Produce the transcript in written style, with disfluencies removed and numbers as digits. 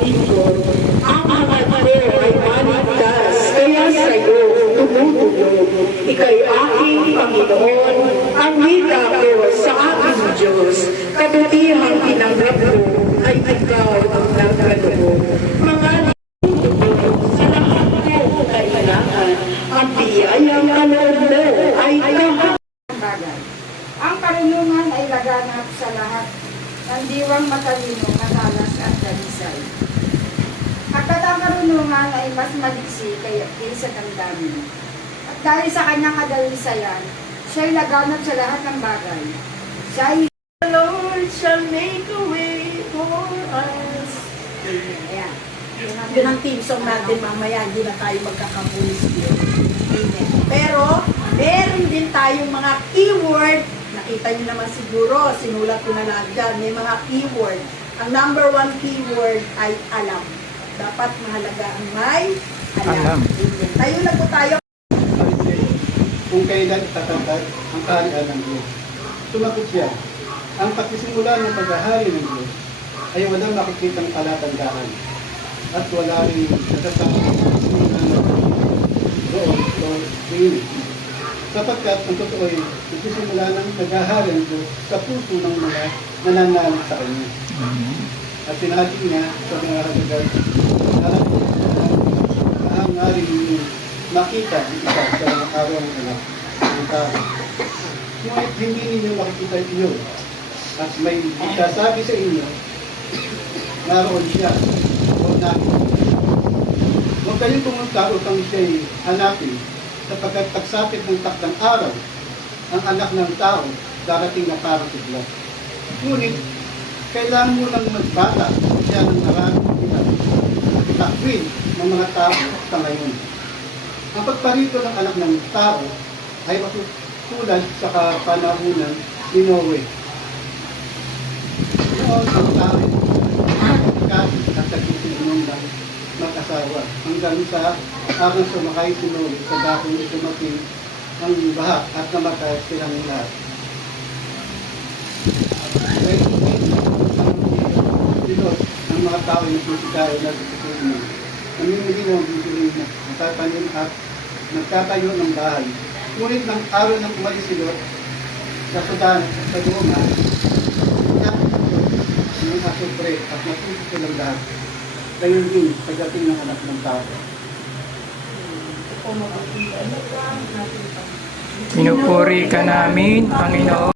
ikot, ang mga ito ay maligtas, kaya sa'yo tumutulog. Ika'y aking Panginoon, ang wika ko sa aking Diyos. Kabutihang tinanggap ko ay ikaw ang nagkaloob. Mga sa lahat ko kailangan, ang biyayang kaloob mo ay kahapon. Ang karunungan ay laganap sa lahat ng diwang matalino, matalas at dalisay. At ang karunungan ay mas maliksi kaysa damdamin. At dahil sa kanyang kadalisayan, siya'y laganap sa lahat ng bagay. Siya'y The Lord shall make a way for us. ayan. Yun ang team song natin mamaya, hindi na tayo magkakapulis yun. Amen. Pero, meron din tayong mga keyword. Nakita nyo naman siguro, sinulat ko na lang dyan. May mga keyword. Ang number 1 keyword ay alam. Dapat mahalaga ang may alam. Amen. Tayo na po tayo. Kung kailan tatagad ang kaharian ng Diyos. Sumagot siya, ang pagsisimula ng paghahari ng Diyos ay walang makikitang palatandaan at wala rin natasama roon o pinig. Sapagkat ang totoo ay nagsisimula ng paghahari ng Diyos sa puso ng mga nananalig sa Kanya. At sinabi niya sa mga kasagad, nahangarin ninyo makita ang isa sa mga araw ng anak ng tao. Ngunit hindi ninyo makikita iyon. At may sasabi sa inyo, naroon siya o namin. Huwag kayong pumunta upang siya'y hanapin, sapagkat pagsapit ng takdang araw, ang anak ng tao darating na parang bigla. Ngunit, kailangan mo lang magbata siya ng maraming takwil ng mga tao sa ngayon. Ang pagparito ng anak ng tao ay matutulad sa kapanahunan ni Noe. Noon ang tao ay at nagsisilunong ng mag-asawa hanggang sa aking sumakay si Noe sa dakong isumating ang baha at namatay silang lahat. Diyos, ang mga tao ay nagsisigay na nagsisilunong. Namimili ng bibili na natatanim at nagtatayo ng bahay. Ngunit ng araw ng umalis si Lot sa Sudan at sa Duma, ng asupre at natuto silang lahat. Gayon din sa dating ng anak ng tao. Pinupuri ka namin, Panginoon.